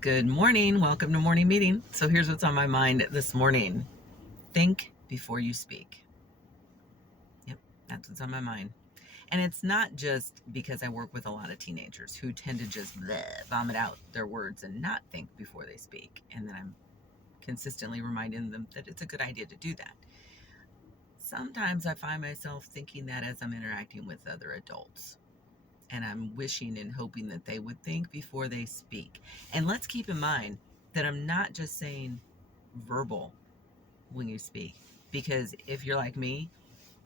Good morning. Welcome to morning meeting. So here's what's on my mind this morning. Think before you speak. Yep, that's what's on my mind. And it's not just because I work with a lot of teenagers who tend to just vomit out their words and not think before they speak. And then I'm consistently reminding them that it's a good idea to do that. Sometimes I find myself thinking that as I'm interacting with other adults. And I'm wishing and hoping that they would think before they speak. And let's keep in mind that I'm not just saying verbal when you speak, because if you're like me,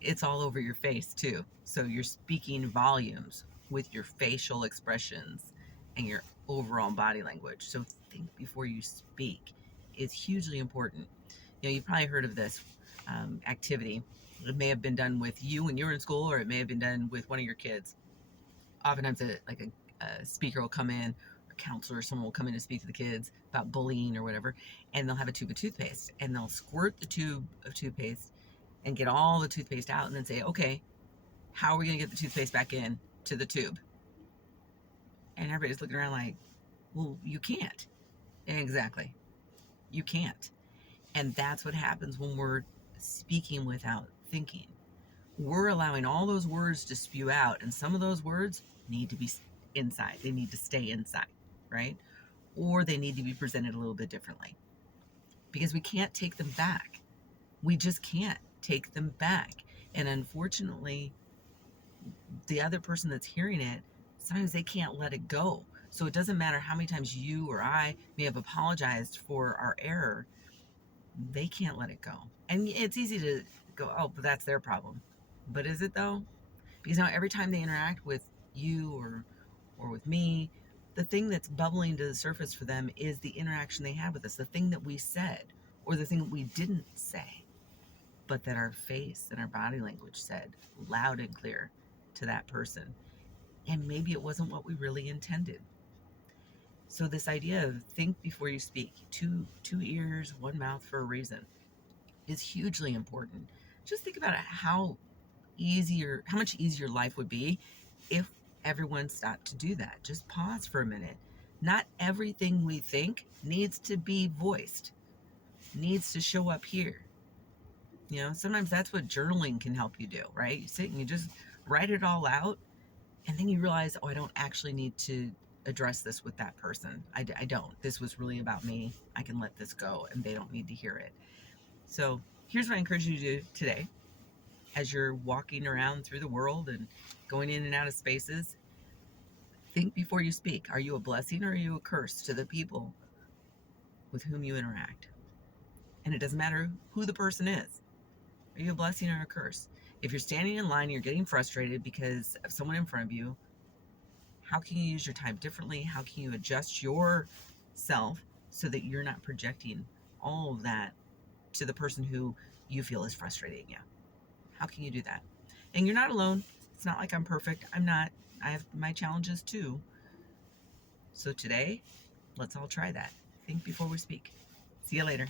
it's all over your face too. So you're speaking volumes with your facial expressions and your overall body language. So think before you speak is hugely important. You've probably heard of this activity. It may have been done with you when you were in school, or it may have been done with one of your kids. Oftentimes a speaker will come in, or counselor or someone will come in to speak to the kids about bullying or whatever, and they'll have a tube of toothpaste and they'll squirt the tube of toothpaste and get all the toothpaste out and then say, okay, how are we going to get the toothpaste back in to the tube? And everybody's looking around like, well, you can't. Exactly. You can't. And that's what happens when we're speaking without thinking. We're allowing all those words to spew out, and some of those words need to be inside. They need to stay inside, right? Or they need to be presented a little bit differently, because we can't take them back. We just can't take them back. And unfortunately, the other person that's hearing it, sometimes they can't let it go. So it doesn't matter how many times you or I may have apologized for our error, they can't let it go. And it's easy to go, oh, but that's their problem. But is it though? Because now every time they interact with you or with me, the thing that's bubbling to the surface for them is the interaction they had with us, the thing that we said or the thing that we didn't say, but that our face and our body language said loud and clear to that person. And maybe it wasn't what we really intended. So this idea of think before you speak, two ears, one mouth for a reason, is hugely important. Just think about how much easier life would be if everyone stopped to do that. Just pause for a minute. Not everything we think needs to be voiced, needs to show up here. Sometimes that's what journaling can help you do, right? You sit and you just write it all out, and then you realize, oh, I don't actually need to address this with that person. I don't. This was really about me. I can let this go, and they don't need to hear it. So here's what I encourage you to do today as you're walking around through the world and going in and out of spaces. Think before you speak. Are you a blessing or are you a curse to the people with whom you interact? And it doesn't matter who the person is. Are you a blessing or a curse? If you're standing in line and you're getting frustrated because of someone in front of you, how can you use your time differently? How can you adjust yourself so that you're not projecting all of that to the person who you feel is frustrating you? How can you do that? And you're not alone. It's not like I'm perfect. I'm not. I have my challenges too. So today, let's all try that. Think before we speak. See you later.